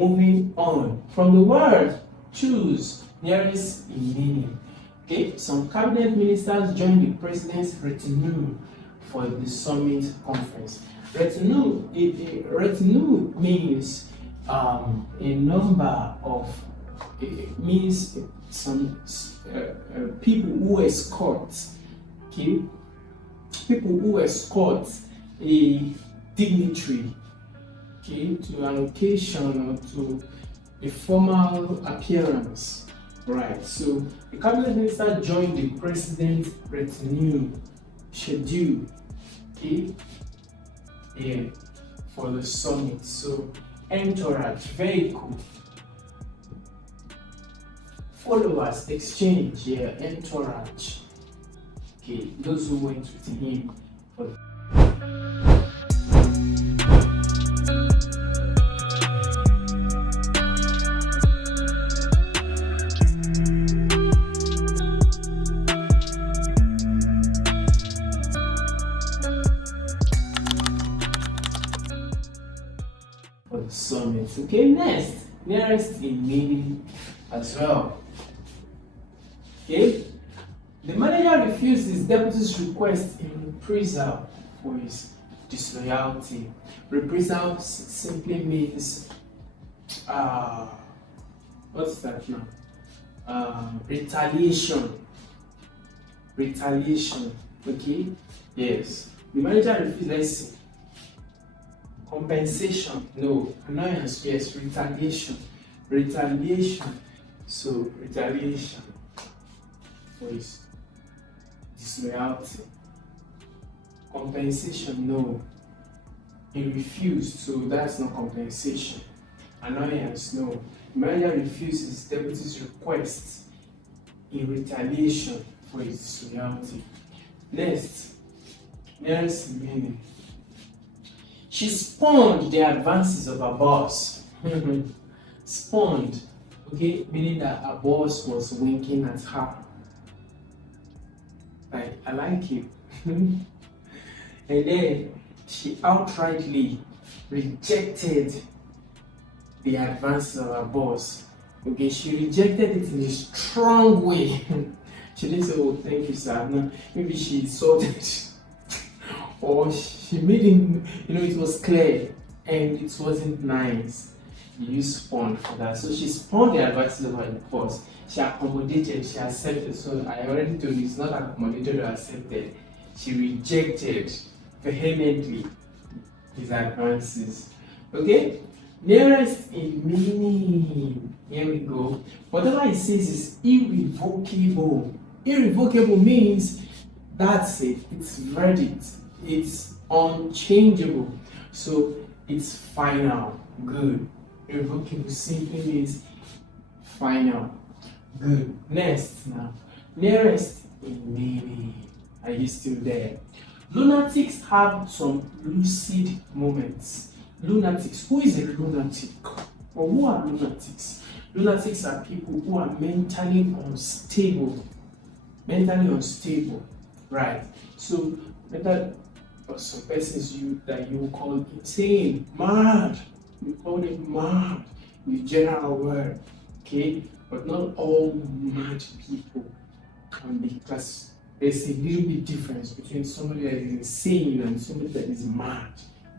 moving on. From the word choose, nearest in meaning. Okay, some cabinet ministers joined the president's retinue for the summit conference. Retinue means a number of, it means some people who escort, okay, people who escort a dignitary, okay, to an occasion or to a formal appearance, right? So the cabinet minister joined the president's retinue schedule, okay, yeah, for the summit. So entourage, vehicle, followers, exchange, yeah, entourage. Okay, those who went with him for the summit. Okay, next, nearest in meaning as well. Okay, the manager refused his deputy's request in reprisal for his disloyalty. Reprisal simply means what's that now? Retaliation. Retaliation. Okay, yes. The manager refused. Let's see. Compensation, no. Annoyance, yes. Retaliation, retaliation. So retaliation for his disloyalty. Compensation, no. He refused, so that's not compensation. Annoyance, no. The manager refused his deputy's request in retaliation for his disloyalty. Next, nearest meaning. She spurned the advances of her boss. Spurned, okay, meaning that her boss was winking at her. Like, I like you. And then she outrightly rejected the advances of her boss. Okay, she rejected it in a strong way. She didn't say, "Oh, thank you, sir." No, maybe she insulted. Or she made him, it was clear and it wasn't nice. You use spurn for that. So she spurned the advices of her boss. She accommodated, she accepted. So I already told you, it's not accommodated or accepted. She rejected vehemently his advances. Okay? Nearest in meaning. Here we go. Whatever it says is irrevocable. Irrevocable means that's it. It's verdict. It's unchangeable, so it's final. Good. Irrevocable simply means final. Good. Next now, nearest in meaning. Are you still there? Lunatics have some lucid moments. Lunatics. Who is a lunatic? Or who are lunatics? Lunatics are people who are mentally unstable. Mentally unstable, right? So mental. Some persons that you call insane, mad. You call them mad with general word, okay? But not all mad people can be classed. There's a little bit difference between somebody that is insane and somebody that is mad,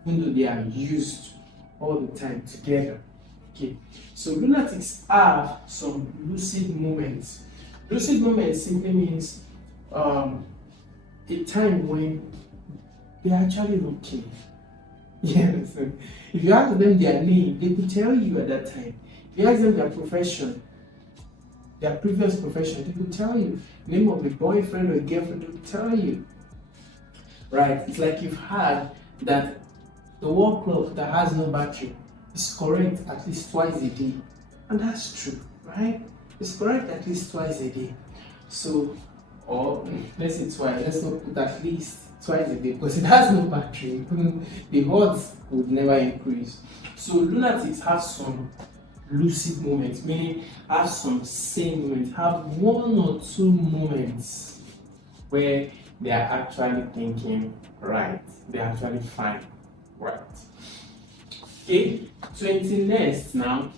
even though they are used all the time together. Okay, so lunatics have some lucid moments. Lucid moments simply means a time when they're actually looking. Yes. If you ask them their name, they could tell you at that time. If you ask them their profession, their previous profession, they could tell you. Name of a boyfriend or a girlfriend, they could tell you. Right? It's like you've heard that the wall clock that has no battery is correct at least twice a day. And that's true, right? It's correct at least twice a day. So, or let's say twice, let's not put at least twice a day because it has no battery. The odds would never increase. So lunatics have some lucid moments, meaning have some sane moments, have one or two moments where they are actually thinking right, they are actually fine, right. Okay, 20 next now.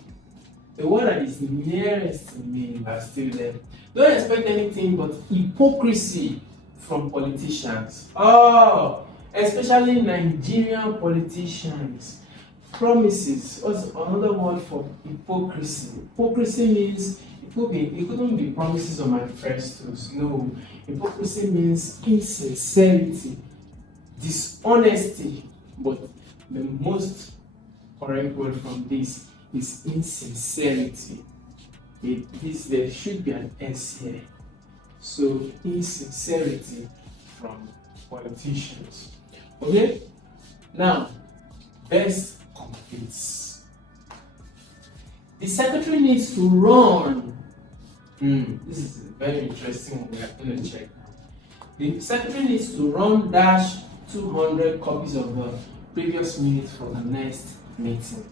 The word that is nearest to me are still there. Don't expect anything but hypocrisy from politicians. Oh, especially Nigerian politicians. Promises. What's another word for hypocrisy? Hypocrisy means it couldn't be promises or manifestos. No. Hypocrisy means insincerity, dishonesty. But the most correct word from this is insincerity. There should be an S here. So insincerity from politicians. Okay? Now, best completes. The secretary needs to run. This is very interesting. We are going to check now. The secretary needs to run dash 200 copies of the previous minute for the next meeting.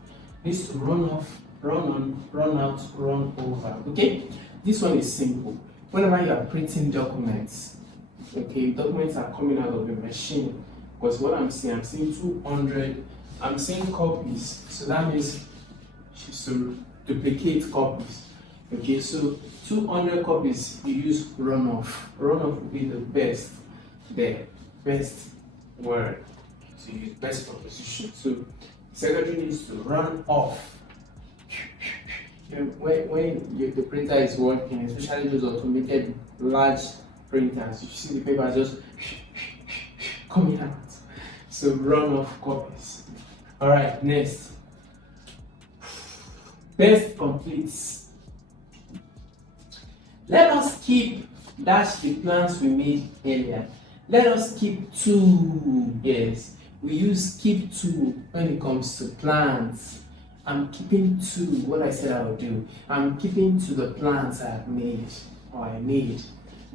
Needs to run off, run on, run out, run over. Okay? This one is simple. Whenever you are printing documents, okay, documents are coming out of the machine. Because what I'm seeing 200, I'm seeing copies. So that means she's to duplicate copies. Okay, so 200 copies, you use run off. Run off will be the best word. So you use best proposition. So secretary needs to run off. When the printer is working, especially those automated large printers, you see the paper just coming out. So run off copies. Alright, next. Best completes. Let us keep dash the plans we made earlier. Let us keep to. Yes, we use keep to when it comes to plans. I'm keeping to what I said I would do. I'm keeping to the plans I have made or I made.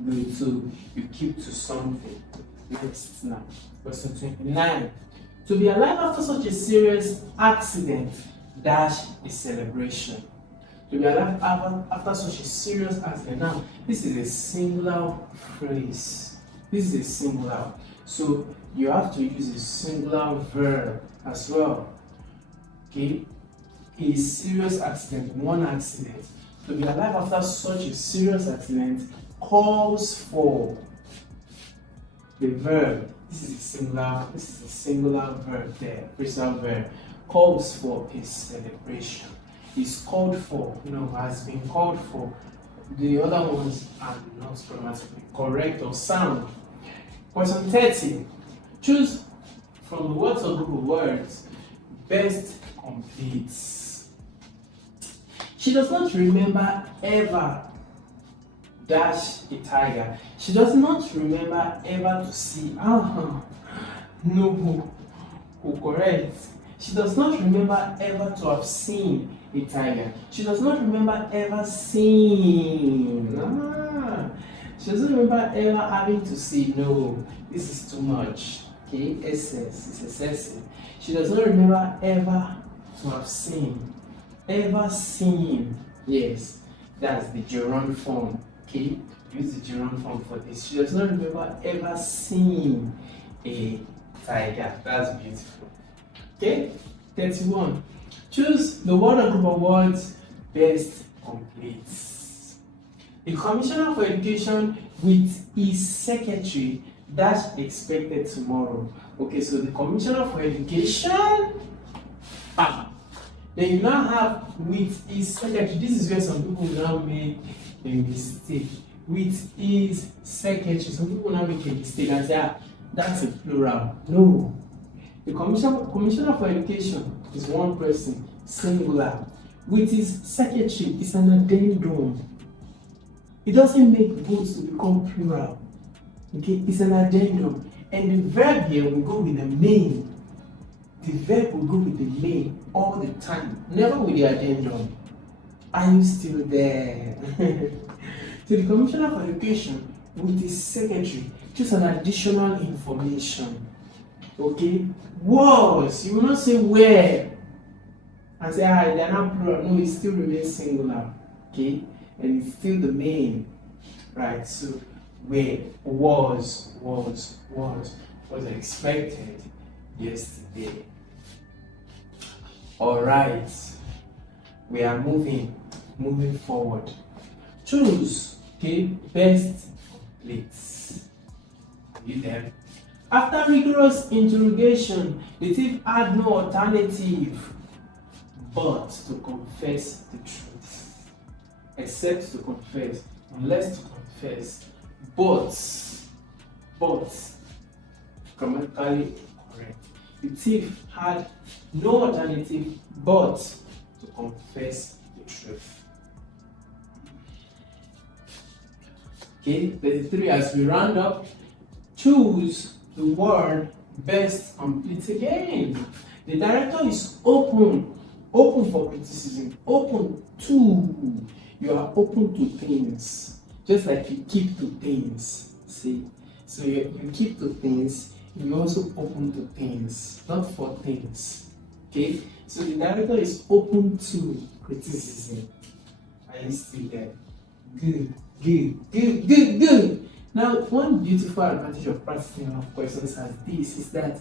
Good, so you keep to something. Next now, question 29. To be alive after such a serious accident dash a celebration. To be alive after such a serious accident. Now, this is a singular phrase. This is a singular. So you have to use a singular verb as well. Okay? A serious accident, one accident. To be alive after such a serious accident calls for the verb. This is a singular verb there, phrasal verb. Calls for a celebration. Is called for, has been called for. The other ones are not grammatically correct or sound. Question 30. Choose from the words or group of words best completes. She does not remember ever dash a tiger. She does not remember ever to see. No, correct. She does not remember ever to have seen a tiger. She does not remember ever seeing. She doesn't remember ever having to see. No, this is too much. Okay, SS is excessive. She does not remember ever to have seen. Ever seen. Yes, that's the gerund form. Okay, use the gerund form for this. She does not remember ever seeing a tiger. That's beautiful. Okay, 31. Choose the word or group of words best completes. The Commissioner for Education with his secretary dash expected tomorrow. Okay, so the Commissioner for Education. Then you now have with his secretary. This is where some people now make a mistake. With his secretary, some people now make a mistake and say, that's a plural. No. The Commissioner for Education is one person, singular. With his secretary, it's an addendum. It doesn't make both to become plural. Okay, it's an addendum. And the verb here will go with the main. The verb will go with the main all the time, never with the addendum. Are you still there? So the Commissioner for Education with his secretary, just an additional information. Okay? Was, you will not say where and say, they are not plural. No, it still remains singular. Okay? And it's still the main. Right? So, where was expected yesterday. All right, we are moving forward. Choose, okay, best completes. You there? After rigorous interrogation, the thief had no alternative but to confess the truth. Except to confess, unless to confess, but, grammatically correct. The thief had no alternative but to confess the truth. Okay, 33, as we round up, choose the word best complete again. The director is open for criticism, open to, you are open to things, just like you keep to things, see? So you keep to things, you also open to things, not for things, okay? So the director is open to criticism. Are you still there? Good. Now, one beautiful advantage of practicing enough questions as this is that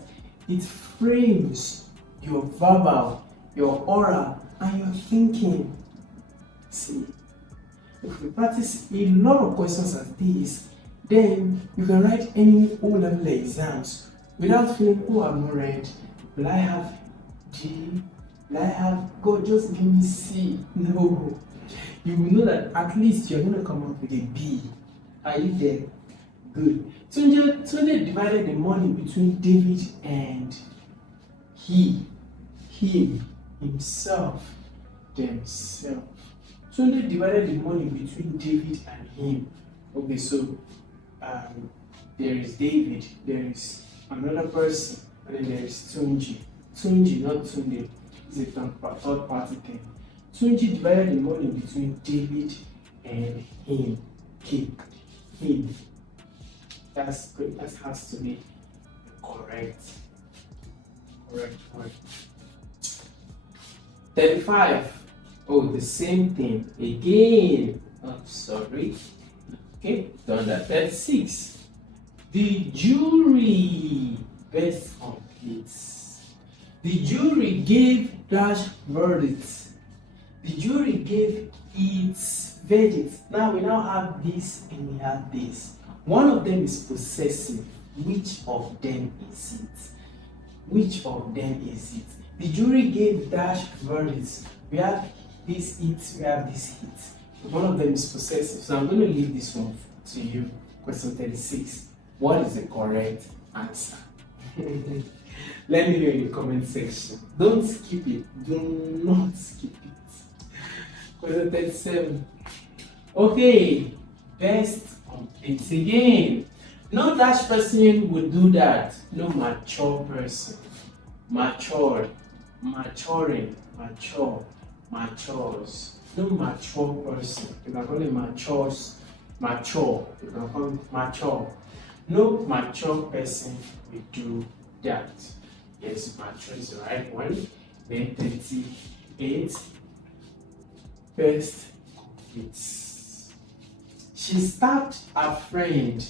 it frames your verbal, your oral, and your thinking. See, if we practice a lot of questions as this, then you can write any O-level exams without feeling, oh, I've not read. Will I have D? Will I have, God, just give me C? No. You will know that at least you're going to come up with a B. Are you there? Good. Tunde divided the money between David and him, himself, themselves. Tunde divided the money between David and him. Okay, so there is David, there is another person, and then there is Tunji. Tunji, not Tunde, is a third party thing. Tunji divided the money between David and him. Him. That's good. That has to be correct word. 35. Oh, the same thing again. Oh, sorry. Okay, done that. 36. The jury best completes. The jury gave dash verdicts. The jury gave its verdict. Now we have this and we have this. One of them is possessive. Which of them is it? Which of them is it? The jury gave dash verdicts. We have this it, we have this it. One of them is possessive. So I'm going to leave this one to you. Question 36. What is the correct answer? Let me know in the comment section. Don't skip it. Do not skip it. Question 37. Okay. Best complete again. No dash person would do that. No mature person. Matured. Maturing. Mature. Matures. No mature person. You can call it matures. Mature. You can call it mature. No mature person will do that. Yes, mature is the right one. Then 38. Best completes. She stabbed a friend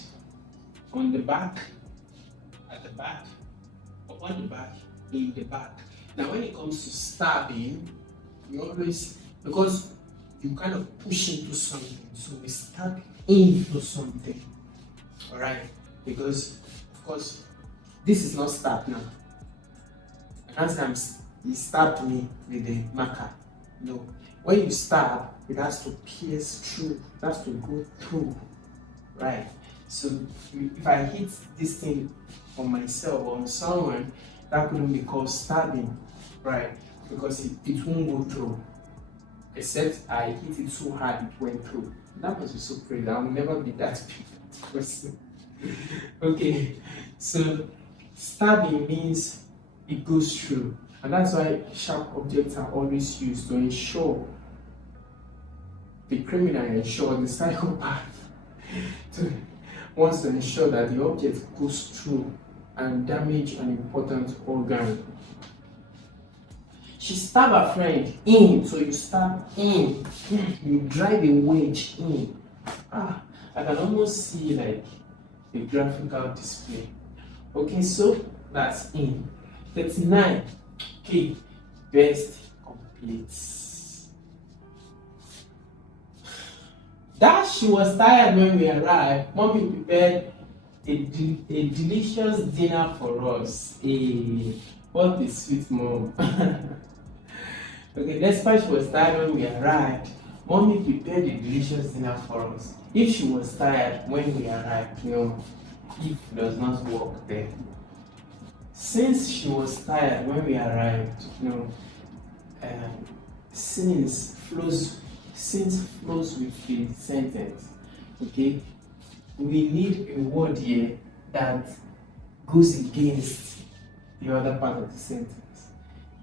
on the back, at the back, or on the back, in the back. Now, when it comes to stabbing, you always, because you kind of push into something, so we stab into something. All right, because of course, this is not stab now. Last time he stabbed me with a marker. No, when you stab, it has to pierce through, it has to go through, right? So if I hit this thing on myself or on someone, that couldn't be called stabbing, right? Because it won't go through. Except I hit it so hard it went through. That must be so crazy. I'll never be that person. Okay, so stabbing means it goes through. And that's why sharp objects are always used to ensure the criminal, ensure the psychopath wants to ensure that the object goes through and damage an important organ. She stabbed her friend in, so you stab in, you drive a wedge in. I can almost see like a graphical display. Okay, so that's in. 39. Okay, best completes. That she was tired when we arrived, mommy prepared a delicious dinner for us. What a sweet mom. Okay, despite she was tired when we arrived, mommy prepared a delicious dinner for us. If she was tired when we arrived, if does not work there. Since she was tired when we arrived, since flows with the sentence. Okay, we need a word here that goes against the other part of the sentence.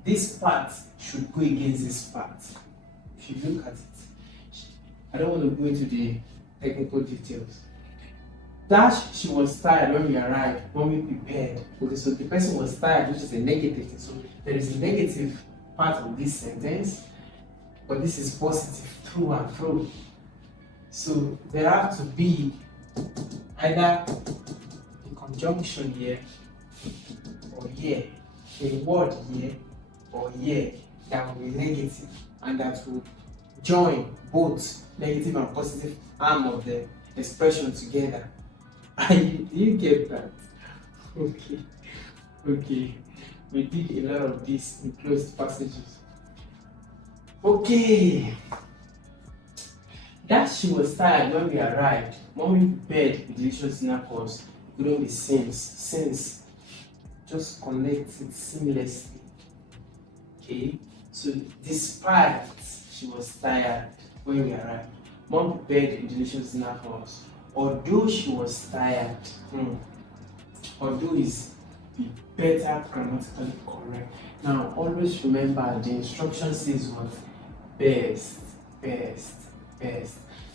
This part should go against this part. If you look at it, I don't want to go into the technical details. Dash, she was tired when we arrived, when we prepared. Okay, so the person was tired, which is a negative thing. So there is a negative part of this sentence, but this is positive through and through. So there have to be either a conjunction here or here, a word here or here that will be negative and that will join both negative and positive arm of the expression together. Do you get that? Okay. We did a lot of this in closed passages. Okay. That she was tired when we arrived. Mommy prepared a delicious dinner for us. Couldn't be since. Just connect it seamlessly. Okay. So despite she was tired when we arrived, mom prepared a delicious dinner for us. Although she was tired, although is the better grammatically correct. Now always remember the instruction says what? Best.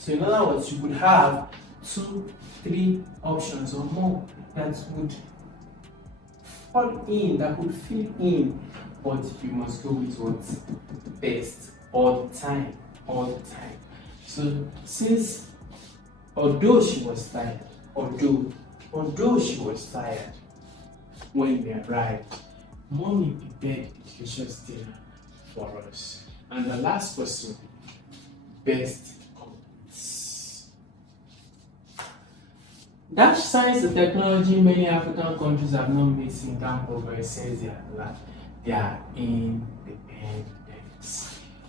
So in other words, you could have 2, 3 options or more that would fall in, that would fill in, but you must go with what? Best all the time. So since although she was tired, although she was tired when we arrived, mommy prepared a delicious dinner for us. And the last question, best completes. Dash science and technology, many African countries have not made significant progress since their independence.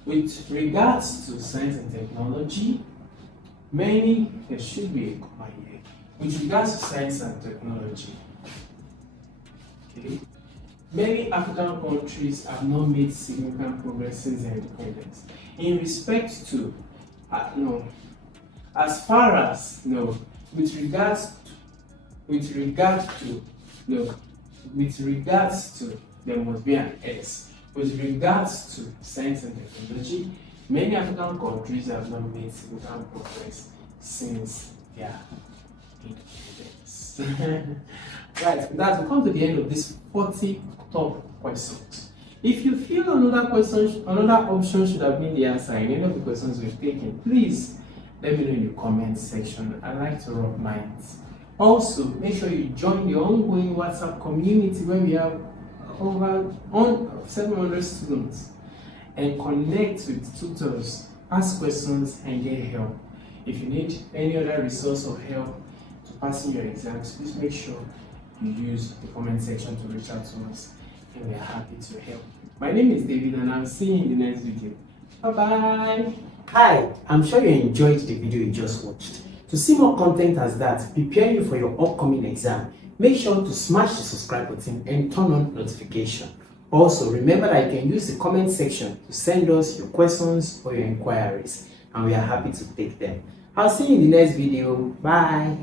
With regards to science and technology, there should be a comma here. With regards to science and technology, okay, many African countries have not made significant progress since their independence. In respect to, with regards to, there must be an S. With regards to science and technology, many African countries have not made significant progress since their independence. Right, with that, we come to the end of this 40 top questions. If you feel another option should have been the answer in any of the questions we've taken, please let me know in the comment section. I like to rub minds. Also, make sure you join the ongoing WhatsApp community where we have over 700 students and connect with tutors, ask questions and get help. If you need any other resource or help to passing your exams, please make sure you use the comment section to reach out to us and we are happy to help. My name is David and I'll see you in the next video. Bye bye. Hi, I'm sure you enjoyed the video you just watched. To see more content as that, prepare you for your upcoming exam, make sure to smash the subscribe button and turn on notification. Also, remember that you can use the comment section to send us your questions or your inquiries, and we are happy to take them. I'll see you in the next video. Bye.